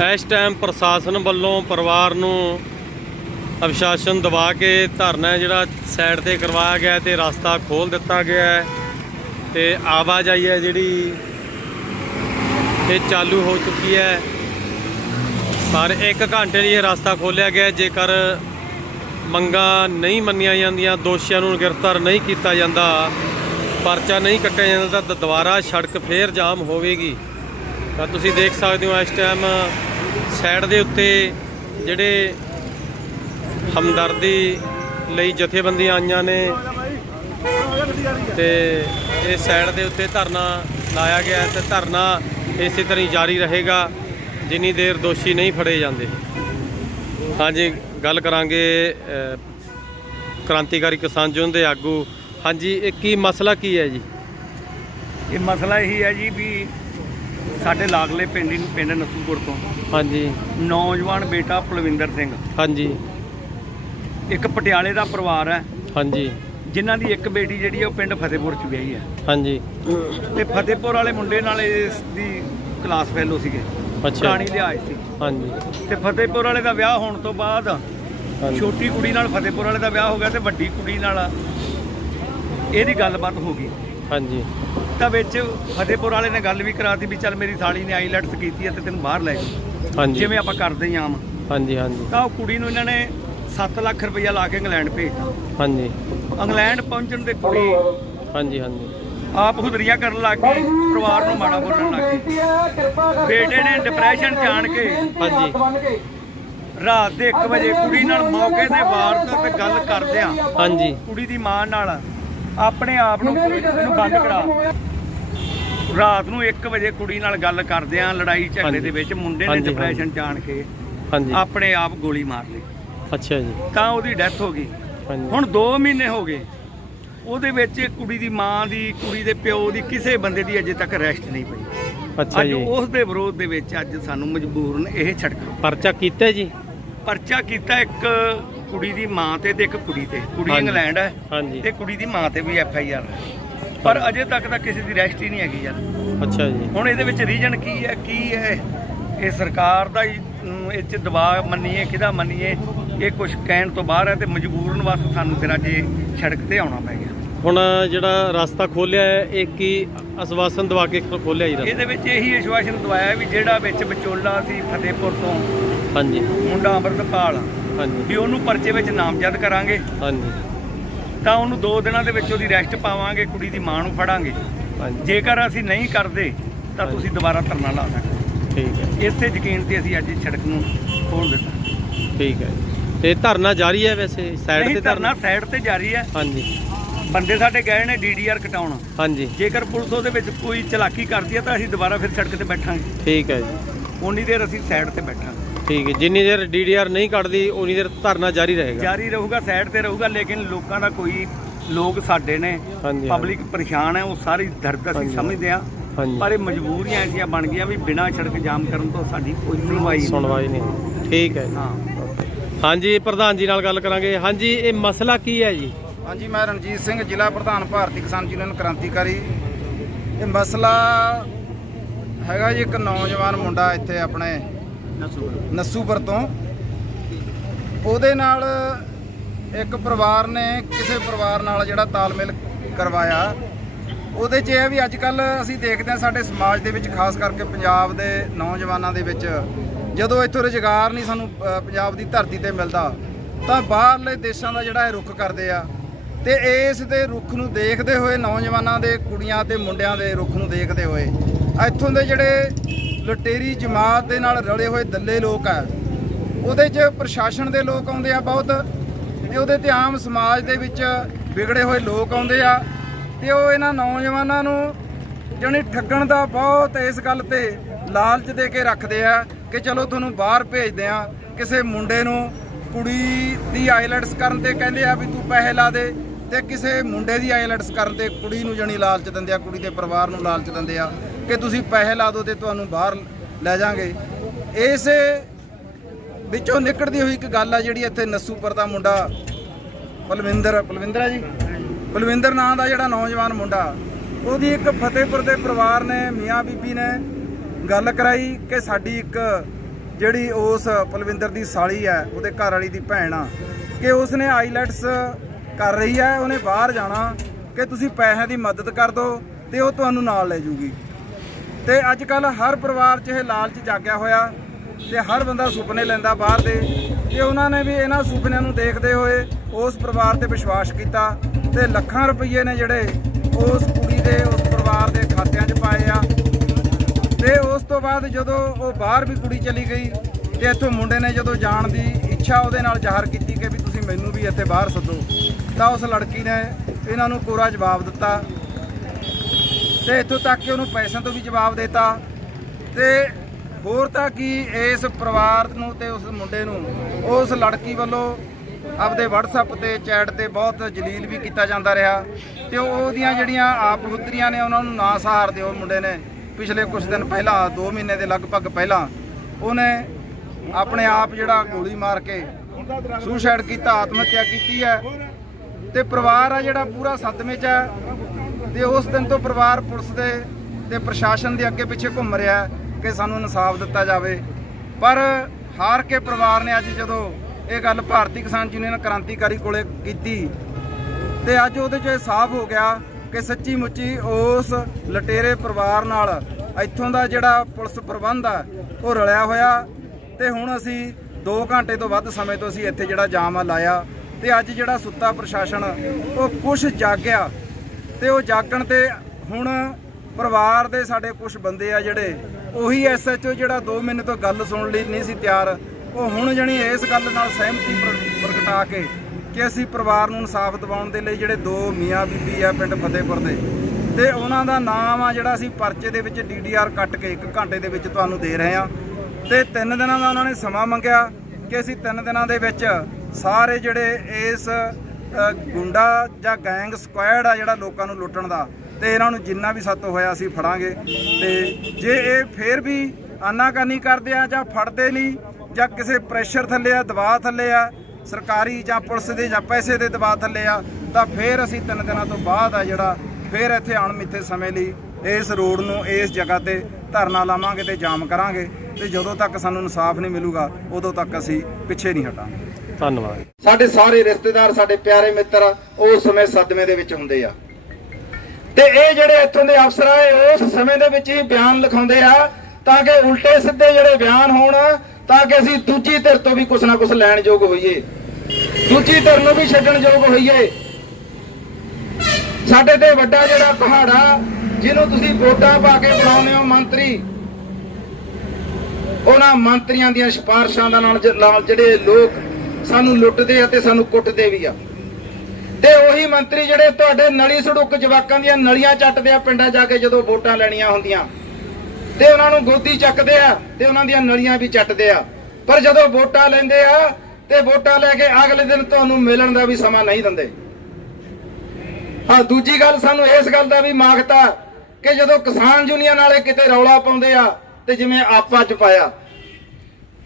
ਇਸ ਟਾਈਮ ਪ੍ਰਸ਼ਾਸਨ ਵੱਲੋਂ ਪਰਿਵਾਰ ਨੂੰ ਅਭਿਸ਼ਾਸਨ ਦਵਾ ਕੇ ਧਰਨਾ ਜਿਹੜਾ ਸਾਈਡ ਤੇ ਕਰਵਾਇਆ ਗਿਆ ਹੈ ਤੇ ਰਸਤਾ ਖੋਲ ਦਿੱਤਾ ਗਿਆ ਹੈ ਤੇ ਆਵਾਜਾਈ ਹੈ ਜਿਹੜੀ ਇਹ ਚਾਲੂ ਹੋ ਚੁੱਕੀ ਹੈ। ਪਰ 1 ਘੰਟੇ ਲਈ ਇਹ ਰਸਤਾ ਖੋਲਿਆ ਗਿਆ ਜੇਕਰ ਮੰਗਾਂ ਨਹੀਂ ਮੰਨੀਆਂ ਜਾਂਦੀਆਂ, ਦੋਸ਼ੀਆਂ ਨੂੰ ਗ੍ਰਿਫਤਾਰ ਨਹੀਂ ਕੀਤਾ ਜਾਂਦਾ, ਪਰਚਾ ਨਹੀਂ ਕੱਟਿਆ ਜਾਂਦਾ, ਤਾਂ ਦੁਬਾਰਾ ਸੜਕ ਫੇਰ ਜਾਮ ਹੋਵੇਗੀ। ਤਾਂ ਤੁਸੀਂ ਦੇਖ ਸਕਦੇ ਹੋ ਇਸ ਟਾਈਮ ਸਾਈਡ ਦੇ ਉੱਤੇ ਜਿਹੜੇ ਹਮਦਰਦੀ ਲਈ ਜਥੇਬੰਦੀਆਂ ਆਈਆਂ ਨੇ ਤੇ ਇਹ ਸਾਈਡ ਦੇ ਉੱਤੇ ਧਰਨਾ ਲਾਇਆ ਗਿਆ ਹੈ ਤੇ ਧਰਨਾ ਇਸੇ ਤਰ੍ਹਾਂ ਹੀ ਜਾਰੀ ਰਹੇਗਾ, ਜਿੰਨੀ ਦੇਰ ਦੋਸ਼ੀ ਨਹੀਂ ਫੜੇ ਜਾਂਦੇ। ਹਾਂਜੀ, ਗੱਲ ਕਰਾਂਗੇ ਕ੍ਰਾਂਤੀਕਾਰੀ ਕਿਸਾਨ ਯੂਨੀਅਨ ਦੇ ਆਗੂ। ਹਾਂਜੀ, ਇਹ ਕੀ ਮਸਲਾ ਕੀ ਹੈ ਜੀ? ਇਹ ਮਸਲਾ ਇਹੀ ਹੈ ਜੀ ਵੀ ਸਾਡੇ ਲਾਗਲੇ ਪਿੰਡ ਪਿੰਡ ਨਸੂਪੁਰ ਤੋਂ। ਹਾਂਜੀ। ਨੌਜਵਾਨ ਬੇਟਾ ਪਲਵਿੰਦਰ ਸਿੰਘ। ਹਾਂਜੀ। ਇੱਕ ਪਟਿਆਲੇ ਦਾ ਪਰਿਵਾਰ ਹੈ। ਹਾਂਜੀ। ਜਿਨ੍ਹਾਂ ਦੀ ਇੱਕ ਬੇਟੀ ਜਿਹੜੀ ਉਹ ਪਿੰਡ ਫਤਿਹਪੁਰ ਚ ਵਿਆਹੀ ਹੈ। ਹਾਂਜੀ। ਤੇ ਫਤਿਹਪੁਰ ਵਾਲੇ ਮੁੰਡੇ ਨਾਲ ਇਸ ਦੀ ਕਲਾਸ ਫੈਲੋ ਸੀਗੇ। ਅੱਛਾ। ਪੁਰਾਣੀ ਲਿਹਾਜ਼ ਸੀ। ਹਾਂਜੀ। ਤੇ ਫਤਿਹਪੁਰ ਵਾਲੇ ਦਾ ਵਿਆਹ ਹੋਣ ਤੋਂ ਬਾਅਦ ਛੋਟੀ ਕੁੜੀ ਨਾਲ ਫਤਿਹਪੁਰ ਵਾਲੇ ਦਾ ਵਿਆਹ ਹੋ ਗਿਆ ਤੇ ਵੱਡੀ ਕੁੜੀ ਨਾਲ ਇਹਦੀ ਗੱਲਬਾਤ ਹੋ ਗਈ। ਹਾਂਜੀ। ਤਾਂ ਵਿੱਚ ਫਤਿਹਪੁਰ ਵਾਲੇ ਨੇ ਗੱਲ ਵੀ ਕਰਾਤੀ ਵੀ ਚੱਲ ਮੇਰੀ ਸਾਲੀ ਨੇ ਆਈਲੈਟਸ ਕੀਤੀ ਹੈ ਤੇ ਤੈਨੂੰ ਬਾਹਰ ਲੈ ਜਾ ਹਾਂਜੀ। ਜਿਵੇਂ ਆਪਾਂ ਕਰਦੇ ਹੀ ਆਮ। ਹਾਂਜੀ ਹਾਂਜੀ। ਤਾਂ ਉਹ ਕੁੜੀ ਨੂੰ ਇਹਨਾਂ ਨੇ 7 ਲੱਖ ਰੁਪਈਆ ਲਾ ਕੇ ਇੰਗਲੈਂਡ ਭੇਜਤਾ। ਹਾਂਜੀ। ਇੰਗਲੈਂਡ ਪਹੁੰਚਣ ਤੇ ਕੁੜੀ ਹਾਂਜੀ ਹਾਂਜੀ। ਆਪ ਹੁਦਰੀਆਂ ਕਰਨ ਲੱਗ ਗਈ ਪਰਿਵਾਰ ਨੂੰ ਮਾੜਾ ਬੋਲਣ ਲੱਗ ਗਈ। ਬੇਟੇ ਨੇ ਡਿਪਰੈਸ਼ਨ ਜਾਣ ਕੇ ਹਾਂਜੀ। ਰਾਤ ਦੇ 1 ਵਜੇ ਕੁੜੀ ਨਾਲ ਮੌਕੇ ਤੇ ਵਾਰਦਾਤ ਤੇ ਗੱਲ ਕਰਦਿਆਂ ਹਾਂਜੀ। ਕੁੜੀ ਦੀ ਮਾਂ ਨਾਲ ਆਪਣੇ ਆਪ ਨੂੰ ਨੂੰ ਬੰਦ ਕਰਾ। ਰਾਤ ਨੂੰ 1 ਵਜੇ ਕੁੜੀ ਨਾਲ ਗੱਲ ਕਰਦਿਆਂ ਲੜਾਈ ਝਗੜੇ। ਦੇ ਵਿੱਚ ਮੁੰਡੇ ਨੇ ਹਾਂਜੀ, ਡਿਪਰੈਸ਼ਨ ਜਾਣ ਕੇ ਹਾਂਜੀ। ਆਪਣੇ ਆਪ ਗੋਲੀ ਮਾਰ ਲਈ। ਅੱਛਾ ਜੀ। ਤਾਂ ਉਹਦੀ ਡੈਥ ਹੋ ਗਈ। ਹਾਂਜੀ। ਹੁਣ 2 ਮਹੀਨੇ ਹੋ ਗਏ। ਉਹਦੇ ਵਿੱਚ ਕੁੜੀ ਦੀ ਮਾਂ ਦੀ ਕੁੜੀ ਦੇ ਪਿਓ ਦੀ ਕਿਸੇ ਬੰਦੇ ਦੀ ਅਜੇ ਤੱਕ ਅਰੈਸਟ ਨਹੀਂ ਪਈ। ਅੱਛਾ ਅੱਜ ਜੀ। ਉਸ ਦੇ ਵਿਰੋਧ ਦੇ ਵਿੱਚ ਅੱਜ ਸਾਨੂੰ ਮਜਬੂਰਨ ਇਹ ਛੜਕ ਪਰਚਾ ਕੀਤਾ ਜੀ? ਪਰਚਾ ਕੀਤਾ ਇੱਕ ਕੁੜੀ ਦੀ ਮਾਂ ਤੇ ਤੇ ਇੱਕ ਕੁੜੀ ਤੇ। ਕੁੜੀ ਹਾਂਜੀ। ਇੰਗਲੈਂਡ ਹੈ ਹਾਂਜੀ। ਤੇ ਕੁੜੀ ਦੀ ਮਾਂ ਤੇ ਵੀ ਐਫ ਆਈ ਆਰ ਪਰ ਅਜੇ ਤੱਕ ਤਾਂ ਕਿਸੇ ਦੀ ਅਰੈਸਟ ਹੀ ਨਹੀਂ ਹੈਗੀ ਯਾਰ। ਅੱਛਾ ਜੀ। ਹੁਣ ਇਹਦੇ ਵਿੱਚ ਰੀਜਨ ਕੀ ਹੈ ਕੀ ਹੈ ਇਹ ਸਰਕਾਰ ਦਾ ਹੀ ਇਹ ਚ ਦਬਾਅ ਮੰਨੀਏ ਕਿਹਦਾ ਮੰਨੀਏ ਇਹ ਕੁਝ ਕਹਿਣ ਤੋਂ ਬਾਹਰ ਹੈ ਤੇ ਮਜਬੂਰਨ ਵਾਸਤੇ ਸਾਨੂੰ ਫਿਰ ਅੱਜ ਇਹ ਸੜਕ ਤੇ ਆਉਣਾ ਪੈ ਗਿਆ। ਹੁਣ ਜਿਹੜਾ ਰਸਤਾ ਖੋਲਿਆ ਹੈ ਇਹ ਕੀ ਅਸਵਾਸਨ ਦਵਾ ਕੇ ਖੋਲਿਆ ਜੀ ਰਸਤਾ? ਇਹਦੇ ਵਿੱਚ ਇਹੀ ਵਿਸ਼ਵਾਸਨ ਦਵਾਇਆ ਵੀ ਜਿਹੜਾ ਵਿੱਚ ਵਿਚੋਲਾ ਸੀ ਫਤਿਹਪੁਰ ਤੋਂ ਹਾਂਜੀ। ਮੁੰਡਾ ਅੰਮ੍ਰਿਤਪਾਲ ਹਾਂਜੀ। ਵੀ ਉਹਨੂੰ ਪਰਚੇ ਵਿੱਚ ਨਾਮਜ਼ਦ ਕਰਾਂਗੇ। ਹਾਂਜੀ। ਤਾਂ ਉਹਨੂੰ 2 ਦਿਨਾਂ ਦੇ ਵਿੱਚ ਉਹਦੀ ਅਰੈਸਟ ਪਾਵਾਂਗੇ ਕੁੜੀ ਦੀ ਮਾਂ ਨੂੰ ਫੜਾਂਗੇ। ਜੇਕਰ ਅਸੀਂ ਨਹੀਂ ਕਰਦੇ ਤਾਂ। ਤੁਸੀਂ ਦੁਬਾਰਾ ਧਰਨਾ ਲਾ ਸਕਦੇ। ਠੀਕ ਹੈ। ਇਸੇ ਯਕੀਨ ਤੇ ਅਸੀਂ ਅੱਜ ਸੜਕ ਨੂੰ ਖੋਲ ਦਿੱਤਾ। ਠੀਕ ਹੈ ਤੇ ਧਰਨਾ ਜਾਰੀ ਹੈ ਵੈਸੇ ਸਾਈਡ ਤੇ ਧਰਨਾ? ਸਾਈਡ ਤੇ ਜਾਰੀ ਹੈ। ਹਾਂਜੀ। ਬੰਦੇ ਸਾਡੇ ਗਏ ਨੇ ਡੀਡੀਆਰ ਕਟਾਉਣ। ਹਾਂਜੀ। ਜੇਕਰ ਪੁਲਿਸ ਉਹਦੇ ਵਿੱਚ ਕੋਈ ਚਲਾਕੀ ਕਰਦੀ ਹੈ ਤਾਂ ਅਸੀਂ ਦੁਬਾਰਾ ਫਿਰ ਸੜਕ ਤੇ ਬੈਠਾਂਗੇ। ਠੀਕ ਹੈ ਜੀ। ਉਨੀ ਦੇਰ ਅਸੀਂ ਸਾਈਡ ਤੇ ਬੈਠਾਂਗੇ। ਠੀਕ ਹੈ ਜਿੰਨੀ ਦੇਰ ਡੀਡੀਆਰ ਨਹੀਂ ਕੱਢਦੀ ਉਨੀ ਦੇਰ ਧਰਨਾ ਜਾਰੀ ਰਹੇਗਾ। ਜਾਰੀ ਰਹੂਗਾ ਸਾਈਡ ਤੇ ਰਹੂਗਾ ਲੇਕਿਨ ਲੋਕਾਂ ਦਾ ਕੋਈ ਲੋਕ ਸਾਡੇ ਨੇ ਹਾਂਜੀ ਪਬਲਿਕ ਪਰੇਸ਼ਾਨ ਹੈ ਉਹ ਸਾਰੀ ਦਰਦ ਅਸੀਂ। ਸਮਝਦੇ ਹਾਂਜੀ। ਪਰ ਇਹ ਮਜਬੂਰੀਆਂ ਐਸੀਆਂ ਬਣ ਗਈਆਂ ਵੀ ਬਿਨਾਂ ਸੜਕ ਜਾਮ ਕਰਨ ਤੋਂ ਸਾਡੀ ਕੋਈ ਸੁਣਵਾਈ ਨਹੀਂ। ਸੁਣਵਾਈ ਨਹੀਂ। ਠੀਕ ਹੈ ਜੀ। ਹਾਂ। ਹਾਂਜੀ ਪ੍ਰਧਾਨ ਜੀ ਨਾਲ ਗੱਲ ਕਰਾਂਗੇ। ਹਾਂਜੀ ਇਹ ਮਸਲਾ ਕੀ ਹੈ ਜੀ? ਹਾਂਜੀ ਮੈਂ ਰਣਜੀਤ ਸਿੰਘ ਜ਼ਿਲ੍ਹਾ ਪ੍ਰਧਾਨ ਭਾਰਤੀ ਕਿਸਾਨ ਯੂਨੀਅਨ ਕ੍ਰਾਂਤੀਕਾਰੀ। ਇਹ ਮਸਲਾ ਹੈਗਾ ਜੀ ਇੱਕ ਨੌਜਵਾਨ ਮੁੰਡਾ ਇੱਥੇ ਆਪਣੇ ਨਸੂਪੁਰ ਤੋਂ। ਉਹਦੇ ਨਾਲ ਇੱਕ ਪਰਿਵਾਰ ਨੇ ਕਿਸੇ ਪਰਿਵਾਰ ਨਾਲ ਜਿਹੜਾ ਤਾਲਮੇਲ ਕਰਵਾਇਆ। ਉਹਦੇ 'ਚ ਇਹ ਹੈ ਵੀ ਅੱਜ ਕੱਲ ਅਸੀਂ ਦੇਖਦੇ ਹਾਂ ਸਾਡੇ ਸਮਾਜ ਦੇ ਵਿੱਚ, ਖਾਸ ਕਰਕੇ ਪੰਜਾਬ ਦੇ ਨੌਜਵਾਨਾਂ ਦੇ ਵਿੱਚ, ਜਦੋਂ ਇੱਥੋਂ ਰੁਜ਼ਗਾਰ ਨਹੀਂ ਸਾਨੂੰ ਪੰਜਾਬ ਦੀ ਧਰਤੀ ਤੇ ਮਿਲਦਾ, ਤਾਂ ਬਾਹਰਲੇ ਦੇਸ਼ਾਂ ਦਾ ਜਿਹੜਾ ਇਹ ਰੁੱਖ ਕਰਦੇ ਆ। ਤੇ ਇਸ ਦੇ ਰੁੱਖ ਨੂੰ ਦੇਖਦੇ ਹੋਏ ਨੌਜਵਾਨਾਂ ਦੇ, ਕੁੜੀਆਂ ਤੇ ਮੁੰਡਿਆਂ ਦੇ ਰੁੱਖ ਨੂੰ ਦੇਖਦੇ ਹੋਏ, ਇੱਥੋਂ ਦੇ ਜਿਹੜੇ ਲਟੇਰੀ ਜਮਾਤ ਦੇ ਨਾਲ ਰਲੇ ਹੋਏ ਦੱਲੇ ਲੋਕ ਆ। ਉਹਦੇ 'ਚ ਪ੍ਰਸ਼ਾਸਨ ਦੇ ਲੋਕ ਆਉਂਦੇ ਆ ਬਹੁਤ ਤੇ ਉਹਦੇ ਤੇ ਆਮ ਸਮਾਜ ਦੇ ਵਿੱਚ ਵਿਗੜੇ ਹੋਏ ਲੋਕ ਆਉਂਦੇ ਆ। ਤੇ ਉਹ ਇਹਨਾਂ ਨੌਜਵਾਨਾਂ ਨੂੰ ਜਾਣੀ ਠੱਗਣ ਦਾ ਬਹੁਤ ਇਸ ਗੱਲ ਤੇ ਲਾਲਚ ਦੇ ਕੇ ਰੱਖਦੇ ਆ ਕਿ ਚਲੋ ਤੁਹਾਨੂੰ ਬਾਹਰ ਭੇਜਦੇ ਆ। ਕਿਸੇ ਮੁੰਡੇ ਨੂੰ ਕੁੜੀ ਦੀ ਆਈਲੈਟਸ ਕਰਨ ਤੇ ਕਹਿੰਦੇ ਆ ਵੀ ਤੂੰ ਪੈਸੇ ਲਾ ਦੇ ਤੇ ਕਿਸੇ ਮੁੰਡੇ ਦੀ ਆਈਲੈਟਸ ਕਰਨ ਤੇ ਕੁੜੀ ਨੂੰ ਜਾਣੀ ਲਾਲਚ ਦਿੰਦੇ ਆ, ਕੁੜੀ ਦੇ ਪਰਿਵਾਰ ਨੂੰ ਲਾਲਚ ਦਿੰਦੇ ਆ। ਕਿ ਤੁਸੀਂ ਪੈਸੇ ਲਾ ਦਿਓ ਤੇ ਤੁਹਾਨੂੰ ਬਾਹਰ ਲੈ ਜਾਾਂਗੇ। ਇਸ ਵਿੱਚੋਂ ਨਿਕਲਦੀ ਹੋਈ ਇੱਕ ਗੱਲ ਆ ਜਿਹੜੀ ਇੱਥੇ ਨਸੂਪੁਰ ਦਾ ਮੁੰਡਾ, ਪਲਵਿੰਦਰ ਪਲਵਿੰਦਰ ਆ ਜੀ? ਪਲਵਿੰਦਰ ਨਾਂ ਦਾ ਜਿਹੜਾ ਨੌਜਵਾਨ ਮੁੰਡਾ, ਉਹਦੀ ਇੱਕ ਫਤਿਹਪੁਰ ਦੇ ਪਰਿਵਾਰ ਨੇ, ਮੀਆਂ ਬੀਬੀ ਨੇ ਗੱਲ ਕਰਾਈ ਕਿ ਸਾਡੀ ਇੱਕ ਜਿਹੜੀ ਉਸ ਪਲਵਿੰਦਰ ਦੀ ਸਾਲੀ ਹੈ ਉਹਦੇ ਘਰ ਵਾਲੀ ਦੀ ਭੈਣ ਆ, ਕਿ ਉਸਨੇ ਆਈਲੈਟਸ ਕਰ ਰਹੀ ਹੈ ਉਹਨੇ ਬਾਹਰ ਜਾਣਾ, ਕਿ ਤੁਸੀਂ ਪੈਸਿਆਂ ਦੀ ਮਦਦ ਕਰ ਦਿਓ ਤੇ ਉਹ ਤੁਹਾਨੂੰ ਨਾਲ ਲੈ ਜੂਗੀ। ਤੇ ਅੱਜ ਕੱਲ ਹਰ ਪਰਿਵਾਰ 'ਚ ਇਹ ਲਾਲਚ ਜਾਗਿਆ ਹੋਇਆ ਤੇ ਹਰ ਬੰਦਾ ਸੁਪਨੇ ਲੈਂਦਾ ਬਾਹਰ ਦੇ। ਤੇ ਉਹਨਾਂ ਨੇ ਵੀ ਇਹਨਾਂ ਸੁਪਨਿਆਂ ਨੂੰ ਦੇਖਦੇ ਹੋਏ ਉਸ ਪਰਿਵਾਰ ਤੇ ਵਿਸ਼ਵਾਸ ਕੀਤਾ ਤੇ ਲੱਖਾਂ ਰੁਪਏ ਨੇ ਜਿਹੜੇ ਉਸ ਕੁੜੀ ਦੇ, ਉਸ ਪਰਿਵਾਰ ਦੇ ਖਾਤਿਆਂ 'ਚ ਪਾਏ ਆ। ਤੇ ਉਸ ਤੋਂ ਬਾਅਦ ਜਦੋਂ ਉਹ ਬਾਹਰ ਵੀ ਕੁੜੀ ਚਲੀ ਗਈ ਤੇ ਇੱਥੋਂ ਮੁੰਡੇ ਨੇ ਜਦੋਂ ਜਾਣ ਦੀ ਇੱਛਾ ਉਹਦੇ ਨਾਲ ਜ਼ਾਹਰ ਕੀਤੀ ਕਿ ਵੀ ਤੁਸੀਂ ਮੈਨੂੰ ਵੀ ਇੱਥੇ ਬਾਹਰ ਸੱਦੋ, ਤਾਂ ਉਸ ਲੜਕੀ ਨੇ ਇਹਨਾਂ ਨੂੰ ਕੋਰਾ ਜਵਾਬ ਦਿੱਤਾ। ਤੇ ਇੱਥੋਂ ਤੱਕ ਕਿ ਉਹਨੂੰ ਪੈਸਿਆਂ ਤੋਂ ਵੀ ਜਵਾਬ ਦਿੱਤਾ। ਤੇ ਹੋਰ ਤਾਂ ਕੀ, ਇਸ ਪਰਿਵਾਰ ਨੂੰ ਤੇ ਉਸ ਮੁੰਡੇ ਨੂੰ, ਉਸ ਲੜਕੀ ਵੱਲੋਂ ਆਪਦੇ WhatsApp ਤੇ ਚੈਟ ਤੇ ਬਹੁਤ ਜਲੀਲ ਵੀ ਕੀਤਾ ਜਾਂਦਾ ਰਿਹਾ। ਤੇ ਉਹਦੀਆਂ ਜਿਹੜੀਆਂ ਆਪ ਹੁਤਰੀਆਂ ਨੇ, ਉਹਨਾਂ ਨੂੰ ਨਾ ਸਹਾਰਦੇ ਉਹ ਮੁੰਡੇ ਨੇ। ਪਿਛਲੇ ਕੁਝ ਦਿਨ ਪਹਿਲਾਂ 2 ਮਹੀਨੇ ਦੇ ਲਗਭਗ ਪਹਿਲਾਂ, ਉਹਨੇ ਆਪਣੇ ਆਪ ਜਿਹੜਾ ਗੋਲੀ ਮਾਰ ਕੇ ਸੁਸਾਈਡ ਕੀਤਾ ਆਤਮ ਹੱਤਿਆ ਕੀਤੀ ਹੈ। ਤੇ ਪਰਿਵਾਰ ਆ ਜਿਹੜਾ ਪੂਰਾ ਸਦਮੇ 'ਚ ਹੈ। ਤੇ ਉਸ ਦਿਨ ਤੋਂ ਪਰਿਵਾਰ ਪੁਲਿਸ ਦੇ ਤੇ ਪ੍ਰਸ਼ਾਸਨ ਦੇ ਅੱਗੇ ਪਿੱਛੇ ਘੁੰਮ ਰਿਹਾ ਕਿ ਸਾਨੂੰ ਇਨਸਾਫ ਦਿੱਤਾ ਜਾਵੇ। ਪਰ ਹਾਰ ਕੇ ਪਰਿਵਾਰ ਨੇ ਅੱਜ ਜਦੋਂ ਇਹ ਗੱਲ ਭਾਰਤੀ ਕਿਸਾਨ ਯੂਨੀਅਨ ਕ੍ਰਾਂਤੀਕਾਰੀ ਕੋਲੇ ਕੀਤੀ, ਤੇ ਅੱਜ ਉਹਦੇ 'ਚ ਇਹ ਸਾਫ਼ ਹੋ ਗਿਆ ਕਿ ਸੱਚੀ ਮੁੱਚੀ ਉਸ ਲਟੇਰੇ ਪਰਿਵਾਰ ਨਾਲ ਇੱਥੋਂ ਦਾ ਜਿਹੜਾ ਪੁਲਿਸ ਪ੍ਰਬੰਧ ਆ, ਉਹ ਰਲਿਆ ਹੋਇਆ। ਤੇ ਹੁਣ ਅਸੀਂ 2 ਘੰਟੇ ਤੋਂ ਵੱਧ ਸਮੇਂ ਤੋਂ ਅਸੀਂ ਇੱਥੇ ਜਿਹੜਾ ਜਾਮ ਆ ਲਾਇਆ। ਤੇ ਅੱਜ ਜਿਹੜਾ ਸੁੱਤਾ ਪ੍ਰਸ਼ਾਸਨ, ਉਹ ਕੁਛ ਜਾਗਿਆ ਤੇ ਉਹ ਜਾਗਣ ਤੇ ਹੁਣ ਪਰਿਵਾਰ ਦੇ ਸਾਡੇ ਕੁਝ ਬੰਦੇ ਆ ਜਿਹੜੇ, ਉਹੀ ਐਸਐਚਓ ਜਿਹੜਾ 2 ਮਹੀਨੇ ਤੋਂ ਗੱਲ ਸੁਣਨ ਲਈ, ਨਹੀਂ ਸੀ ਤਿਆਰ। ਉਹ ਹੁਣ ਜਣੀ ਇਸ ਗੱਲ ਨਾਲ ਸਹਿਮਤੀ ਪ੍ਰ- ਪ੍ਰਗਟਾ ਕੇ ਕਿ ਅਸੀਂ ਪਰਿਵਾਰ ਨੂੰ ਇਨਸਾਫ ਦਿਵਾਉਣ ਦੇ ਲਈ ਜਿਹੜੇ ਦੋ ਮੀਆਂ ਬੀਬੀ ਆ ਪਿੰਡ ਫਤਿਹਪੁਰ ਦੇ, ਤੇ ਉਹਨਾਂ ਦਾ ਨਾਮ ਆ ਜਿਹੜਾ ਅਸੀਂ ਪਰਚੇ ਦੇ ਵਿੱਚ ਡੀਡੀਆਰ ਕੱਟ ਕੇ 1 ਘੰਟੇ ਦੇ ਵਿੱਚ ਤੁਹਾਨੂੰ ਦੇ ਰਹੇ ਆ ਤੇ 3 ਦਿਨਾਂ ਦਾ ਉਹਨਾਂ ਨੇ ਸਮਾਂ ਮੰਗਿਆ ਕਿ ਅਸੀਂ 3 ਦਿਨਾਂ ਦੇ ਵਿੱਚ ਸਾਰੇ ਜਿਹੜੇ ਇਸ ਗੁੰਡਾ ਜਾਂ ਗੈਂਗ ਸਕੁਐਡ ਆ ਜਿਹੜਾ ਲੋਕਾਂ ਨੂੰ ਲੁੱਟਣ ਦਾ, ਤੇ ਇਹਨਾਂ ਨੂੰ ਜਿੰਨਾ ਵੀ ਸੱਤ ਹੋਇਆ ਅਸੀਂ ਫੜਾਂਗੇ। ਤੇ ਜੇ ਇਹ ਫੇਰ ਵੀ ਆਨਾਕਾਨੀ ਕਰਦੇ ਆ ਜਾਂ ਫੜਦੇ ਨਹੀਂ, ਜਾਂ ਕਿਸੇ ਪ੍ਰੈਸ਼ਰ ਥੱਲੇ ਆ, ਦਬਾਅ ਥੱਲੇ ਆ, ਸਰਕਾਰੀ ਜਾਂ ਪੁਲਿਸ ਦੇ ਜਾਂ ਪੈਸੇ ਦੇ ਦਬਾਅ ਥੱਲੇ ਆ, ਤਾਂ ਫੇਰ ਅਸੀਂ ਤਿੰਨ ਦਿਨਾਂ ਤੋਂ ਬਾਅਦ ਆ ਜਿਹੜਾ ਫੇਰ ਇੱਥੇ ਅਣਮਿੱਥੇ ਸਮੇਂ ਲਈ ਇਸ ਰੋਡ ਨੂੰ, ਇਸ ਜਗ੍ਹਾ ਤੇ ਧਰਨਾ ਲਾਵਾਂਗੇ ਤੇ ਜਾਮ ਕਰਾਂਗੇ। ਤੇ ਜਦੋਂ ਤੱਕ ਸਾਨੂੰ ਇਨਸਾਫ ਨਹੀਂ ਮਿਲੂਗਾ, ਉਦੋਂ ਤੱਕ ਅਸੀਂ ਪਿੱਛੇ ਨਹੀਂ ਹਟਾਂਗੇ। ਧੰਨਵਾਦ। ਸਾਡੇ ਸਾਰੇ ਰਿਸ਼ਤੇਦਾਰ, ਸਾਡੇ ਪਿਆਰੇ ਮਿੱਤਰ ਉਸ ਸਮੇਂ ਸਦਮੇ ਦੇ ਵਿੱਚ ਹੁੰਦੇ ਆ। ਤੇ ਇਹ ਜਿਹੜੇ ਇੱਥੋਂ ਦੇ ਅਫਸਰ ਆ ਉਸ ਸਮੇਂ ਦੇ ਵਿੱਚ ਹੀ ਬਿਆਨ ਲਿਖਾਉਂਦੇ ਆ, ਤਾਂ ਕਿ ਉਲਟੇ ਸਿੱਧੇ ਜਿਹੜੇ ਬਿਆਨ ਹੋਣ, ਤਾਂ ਕਿ ਅਸੀਂ ਦੂਜੀ ਧਿਰ ਤੋਂ ਵੀ ਕੁਛ ਨਾ ਕੁਛ ਲੈਣ ਯੋਗ ਹੋਈਏ। ਦੂਜੀ ਧਿਰ ਨੂੰ ਵੀ ਛੱਡਣ ਯੋਗ ਹੋਈਏ। ਸਾਡੇ ਤੇ ਵੱਡਾ ਜਿਹੜਾ ਪਹਾੜਾ, ਜਿਹਨੂੰ ਤੁਸੀਂ ਵੋਟਾਂ ਪਾ ਕੇ ਬਣਾਉਂਦੇ ਹੋ, ਮੰਤਰੀ, ਉਹਨਾਂ ਮੰਤਰੀਆਂ ਦੀਆਂ ਸਿਫਾਰਸ਼ਾਂ ਦਾ ਨਾਲ ਜਿਹੜੇ ਲੋਕ ਸਾਨੂੰ ਲੁੱਟਦੇ ਆ ਤੇ ਸਾਨੂੰ ਕੁੱਟਦੇ ਵੀ ਆ। ਤੇ ਉਹੀ ਮੰਤਰੀ ਜਿਹੜੇ ਤੁਹਾਡੇ ਨਲੀ ਸੜੁੱਕ ਜਵਾਕਾਂ ਦੀਆਂ ਨਲੀਆਂ ਚੱਟਦੇ ਆ ਪਿੰਡਾਂ ਜਾ ਕੇ ਜਦੋਂ ਵੋਟਾਂ ਲੈਣੀਆਂ ਹੁੰਦੀਆਂ। ਤੇ ਉਹਨਾਂ ਨੂੰ ਗੋਦੀ ਚੱਕਦੇ ਆ ਤੇ ਉਹਨਾਂ ਦੀਆਂ ਨਲੀਆਂ ਵੀ ਚੱਟਦੇ ਆ। ਪਰ ਜਦੋਂ ਵੋਟਾਂ ਲੈਂਦੇ ਆ ਤੇ ਵੋਟਾਂ ਲੈ ਕੇ ਅਗਲੇ ਦਿਨ ਤੁਹਾਨੂੰ ਮਿਲਣ ਦਾ ਵੀ ਸਮਾਂ ਨਹੀਂ ਦਿੰਦੇ। ਹਾਂ, ਦੂਜੀ ਗੱਲ ਸਾਨੂੰ ਇਸ ਗੱਲ ਦਾ ਵੀ ਮਾਖਤਾ ਕਿ ਜਦੋਂ ਕਿਸਾਨ ਯੂਨੀਅਨ ਵਾਲੇ ਕਿਤੇ ਰੌਲਾ ਪਾਉਂਦੇ ਆ ਤੇ ਜਿਵੇਂ ਆਪਾ ਚ ਪਾਇਆ।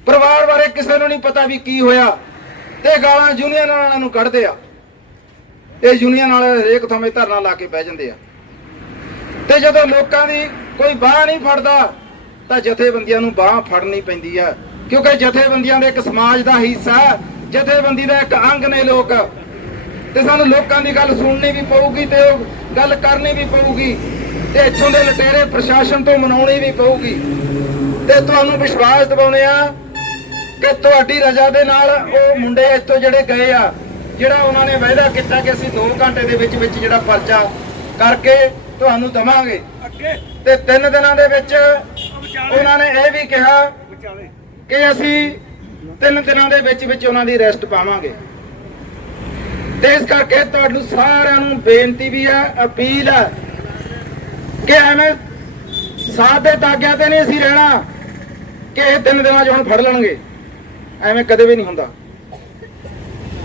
ਪਰਿਵਾਰ ਬਾਰੇ ਕਿਸੇ ਨੂੰ ਨਹੀਂ ਪਤਾ ਵੀ ਕੀ ਹੋਇਆ। ਤੇ ਗਾਲਾਂ ਯੂਨੀਅਨ ਵਾਲਿਆਂ ਨੂੰ ਕੱਢਦੇ ਆ। ਇਹ ਯੂਨੀਅਨ ਵਾਲੇ ਹਰੇਕ ਥਾਵੇਂ ਧਰਨਾ ਲਾ ਕੇ ਬਹਿ ਜਾਂਦੇ ਆ। ਤੇ ਜਦੋਂ ਲੋਕਾਂ ਦੀ ਕੋਈ ਬਾਹ ਨਹੀਂ ਫੜਦਾ, ਤਾਂ ਜਥੇਬੰਦੀਆਂ ਨੂੰ ਬਾਹ ਫੜਨੀ ਪੈਂਦੀ ਆ। ਕਿਉਂਕਿ ਜਥੇਬੰਦੀਆਂ ਦੇ ਇੱਕ ਸਮਾਜ ਦਾ ਹਿੱਸਾ, ਜਥੇਬੰਦੀ ਦਾ ਇੱਕ ਅੰਗ ਨੇ ਲੋਕ। ਤੇ ਸਾਨੂੰ ਲੋਕਾਂ ਦੀ ਗੱਲ ਸੁਣਨੀ ਵੀ ਪਊਗੀ ਤੇ ਉਹ ਗੱਲ ਕਰਨੀ ਵੀ ਪਊਗੀ। ਤੇ ਇੱਥੋਂ ਦੇ ਲਟੇਰੇ ਪ੍ਰਸ਼ਾਸਨ ਤੋਂ ਮਨਾਉਣੀ ਵੀ ਪਊਗੀ। ਤੇ ਤੁਹਾਨੂੰ ਵਿਸ਼ਵਾਸ ਦਿਵਾਉਣੇ ਆ ਕਿ ਤੁਹਾਡੀ ਰਜ਼ਾ ਦੇ ਨਾਲ ਉਹ ਮੁੰਡੇ ਇੱਥੋਂ ਜਿਹੜੇ ਗਏ ਆ ਜਿਹੜਾ ਉਹਨਾਂ ਨੇ ਵਾਅਦਾ ਕੀਤਾ ਕਿ ਅਸੀਂ 2 ਘੰਟੇ ਦੇ ਵਿੱਚ ਵਿੱਚ ਜਿਹੜਾ ਪਰਚਾ ਕਰਕੇ ਤੁਹਾਨੂੰ ਦਵਾਂਗੇ। ਤੇ 3 ਦਿਨਾਂ ਦੇ ਵਿੱਚ ਉਹਨਾਂ ਨੇ ਇਹ ਵੀ ਕਿਹਾ ਕਿ ਅਸੀਂ 3 ਦਿਨਾਂ ਦੇ ਵਿੱਚ ਵਿੱਚ ਉਹਨਾਂ ਦੀ ਅਰੈਸਟ ਪਾਵਾਂਗੇ। ਤੇ ਇਸ ਕਰਕੇ ਤੁਹਾਨੂੰ ਸਾਰਿਆਂ ਨੂੰ ਬੇਨਤੀ ਵੀ ਹੈ ਅਪੀਲ ਹੈ ਕਿ ਐਵੇਂ ਸਾਦੇ ਤਾਗਿਆਂ ਤੇ ਨਹੀਂ ਅਸੀਂ ਰਹਿਣਾ ਕਿ ਇਹ ਤਿੰਨ ਦਿਨਾਂ 'ਚ ਹੁਣ ਫੜ ਲੈਣਗੇ। ਐਵੇਂ ਕਦੇ ਵੀ ਨਹੀਂ ਹੁੰਦਾ।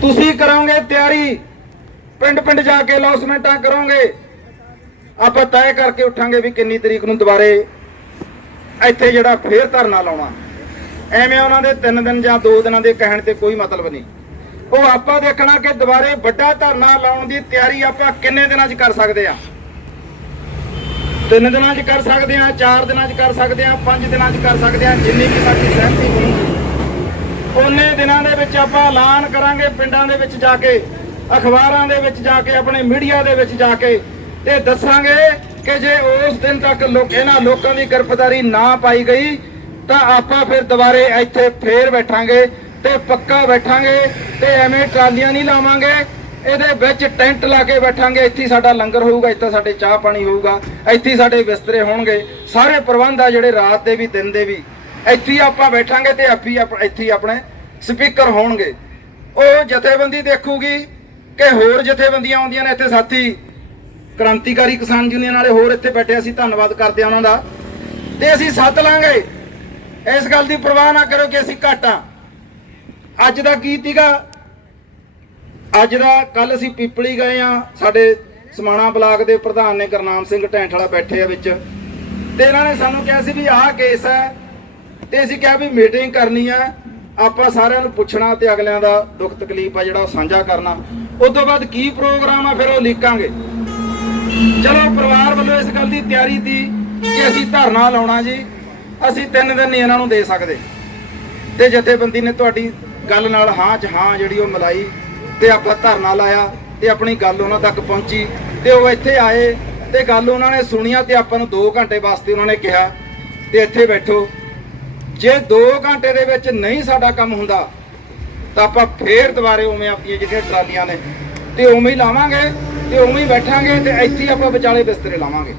ਤੁਸੀਂ ਕਰੋਗੇ ਤਿਆਰੀ ਪਿੰਡ ਪਿੰਡ ਜਾ ਕੇ ਲੌਸਮੈਂਟਾਂ ਕਰੋਗੇ। ਆਪਾਂ ਤੈਅ ਕਰਕੇ ਉੱਠਾਂਗੇ ਵੀ ਕਿੰਨੀ ਤਰੀਕ ਨੂੰ ਦੁਬਾਰੇ ਇੱਥੇ ਜਿਹੜਾ ਫੇਰ ਧਰਨਾ ਲਾਉਣਾ। ਐਵੇਂ ਉਹਨਾਂ ਦੇ 3 ਦਿਨ ਜਾਂ 2 ਦਿਨਾਂ ਦੇ ਕਹਿਣ ਤੇ ਕੋਈ ਮਤਲਬ ਨਹੀਂ। ਉਹ ਆਪਾਂ ਦੇਖਣਾ ਕਿ ਦੁਬਾਰੇ ਵੱਡਾ ਧਰਨਾ ਲਾਉਣ ਦੀ ਤਿਆਰੀ ਆਪਾਂ ਕਿੰਨੇ ਦਿਨਾਂ 'ਚ ਕਰ ਸਕਦੇ ਆ? ਤਿੰਨ ਦਿਨਾਂ 'ਚ ਕਰ ਸਕਦੇ ਆ, ਚਾਰ ਦਿਨਾਂ 'ਚ ਕਰ ਸਕਦੇ ਆ, ਪੰਜ ਦਿਨਾਂ 'ਚ ਕਰ ਸਕਦੇ ਆ, ਜਿੰਨੀ ਵੀ ਸਾਡੀ ਸਹਿਮਤੀ ਬਣੂ ਉਹਨੇ ਦਿਨਾਂ ਦੇ ਵਿੱਚ ਆਪਾਂ ਐਲਾਨ ਕਰਾਂਗੇ ਪਿੰਡਾਂ ਦੇ ਵਿੱਚ ਜਾ ਕੇ, ਅਖਬਾਰਾਂ ਦੇ ਵਿੱਚ ਜਾ ਕੇ, ਆਪਣੇ ਮੀਡੀਆ ਦੇ ਵਿੱਚ ਜਾ ਕੇ, ਤੇ ਦੱਸਾਂਗੇ ਕਿ ਜੇ ਉਸ ਦਿਨ ਤੱਕ ਲੋਕ ਇਹਨਾਂ ਲੋਕਾਂ ਦੀ ਗ੍ਰਿਫਤਾਰੀ ਨਾ ਪਾਈ ਗਈ, ਤਾਂ ਆਪਾਂ ਫਿਰ ਦੁਬਾਰੇ ਇੱਥੇ ਫੇਰ ਬੈਠਾਂਗੇ ਤੇ ਪੱਕਾ ਬੈਠਾਂਗੇ ਤੇ ਐਵੇਂ ਟਰਾਲੀਆਂ ਨਹੀਂ ਲਾਵਾਂਗੇ। ਇਹਦੇ ਵਿੱਚ ਟੈਂਟ ਲਾ ਕੇ ਬੈਠਾਂਗੇ। ਇੱਥੇ ਸਾਡਾ ਲੰਗਰ ਹੋਊਗਾ, ਇੱਥੇ ਸਾਡੇ ਚਾਹ ਪਾਣੀ ਹੋਊਗਾ, ਇੱਥੇ ਸਾਡੇ ਬਿਸਤਰੇ ਹੋਣਗੇ। ਸਾਰੇ ਪ੍ਰਬੰਧ ਆ ਜਿਹੜੇ ਰਾਤ ਦੇ ਵੀ, ਦਿਨ ਦੇ ਵੀ। ਇੱਥੇ ਆਪਾਂ ਬੈਠਾਂਗੇ ਤੇ ਆਪੀ ਆਪ- ਇੱਥੇ ਆਪਣੇ ਸਪੀਕਰ ਹੋਣਗੇ। ਉਹ ਜਥੇਬੰਦੀ ਦੇਖੂਗੀ ਕਿ ਹੋਰ ਜਥੇਬੰਦੀਆਂ ਆਉਂਦੀਆਂ ਨੇ ਇੱਥੇ, ਸਾਥੀ। ਕ੍ਰਾਂਤੀਕਾਰੀ ਕਿਸਾਨ ਯੂਨੀਅਨ ਵਾਲੇ ਹੋਰ ਇੱਥੇ ਬੈਠੇ ਅਸੀਂ ਧੰਨਵਾਦ ਕਰਦੇ ਹਾਂ ਉਹਨਾਂ ਦਾ। ਤੇ ਅਸੀਂ ਸੱਤ ਲਾਂਗੇ। ਇਸ ਗੱਲ ਦੀ ਪਰਵਾਹ ਨਾ ਕਰੋ ਕਿ ਅਸੀਂ ਘੱਟ ਹਾਂ ਅੱਜ ਦਾ ਕੀ ਤੀਗਾ? ਅੱਜ ਦਾ ਕੱਲ ਅਸੀਂ ਪੀਪਲੀ ਗਏ ਆ, ਸਾਡੇ ਸਮਾਣਾ ਬਲਾਕ ਦੇ ਪ੍ਰਧਾਨ ਨੇ ਕਰਨਾਮ ਸਿੰਘ ਢੈਂਠ ਵਾਲਾ ਬੈਠੇ ਆ ਵਿੱਚ। ਤੇ ਇਹਨਾਂ ਨੇ ਸਾਨੂੰ ਕਿਹਾ ਸੀ ਵੀ ਆਹ ਕੇਸ ਹੈ ਤੇ ਅਸੀਂ ਕਿਹਾ ਵੀ ਮੀਟਿੰਗ ਕਰਨੀ ਆ। ਆਪਾਂ ਸਾਰਿਆਂ ਨੂੰ ਪੁੱਛਣਾ ਤੇ ਅਗਲਿਆਂ ਦਾ ਦੁੱਖ ਤਕਲੀਫ ਆ ਜਿਹੜਾ ਉਹ ਸਾਂਝਾ ਕਰਨਾ। ਉਸ ਤੋਂ ਬਾਅਦ ਕੀ ਪ੍ਰੋਗਰਾਮ ਆ, ਫਿਰ ਉਹ ਲਿਖਾਂਗੇ ਚਲੋ, ਪਰਿਵਾਰ ਵੱਲੋਂ ਇਸ ਗੱਲ ਦੀ ਤਿਆਰੀ ਸੀ ਕਿ ਅਸੀਂ ਧਰਨਾ ਲਾਉਣਾ ਜੀ। ਅਸੀਂ ਤਿੰਨ ਦਿਨ ਨਹੀਂ ਇਹਨਾਂ ਨੂੰ ਦੇ ਸਕਦੇ। ਤੇ ਜਥੇਬੰਦੀ ਨੇ ਤੁਹਾਡੀ ਗੱਲ ਨਾਲ ਹਾਂ ਚ ਹਾਂ ਜਿਹੜੀ ਉਹ ਮਲਾਈ ਤੇ ਆਪਾਂ ਧਰਨਾ ਲਾਇਆ ਤੇ ਆਪਣੀ ਗੱਲ ਉਹਨਾਂ ਤੱਕ ਪਹੁੰਚੀ ਤੇ ਉਹ ਇੱਥੇ ਆਏ ਤੇ ਗੱਲ ਉਹਨਾਂ ਨੇ ਸੁਣੀਆਂ ਤੇ ਆਪਾਂ ਨੂੰ 2 ਘੰਟੇ ਵਾਸਤੇ ਉਹਨਾਂ ਨੇ ਕਿਹਾ ਤੇ ਇੱਥੇ ਬੈਠੋ। ਜੇ 2 ਘੰਟੇ ਦੇ ਵਿੱਚ ਨਹੀਂ ਸਾਡਾ ਕੰਮ ਹੁੰਦਾ, ਤਾਂ ਆਪਾਂ ਫੇਰ ਦੁਬਾਰੇ ਉਵੇਂ ਆਪਣੀਆਂ ਜਿਹੜੀਆਂ ਟਰਾਲੀਆਂ ਨੇ, ਤੇ ਉਵੇਂ ਹੀ ਲਾਵਾਂਗੇ, ਤੇ ਉਵੇਂ ਹੀ ਬੈਠਾਂਗੇ, ਤੇ ਇੱਥੇ ਹੀ ਆਪਾਂ ਵਿਚਾਲੇ ਬਿਸਤਰੇ ਲਾਵਾਂਗੇ।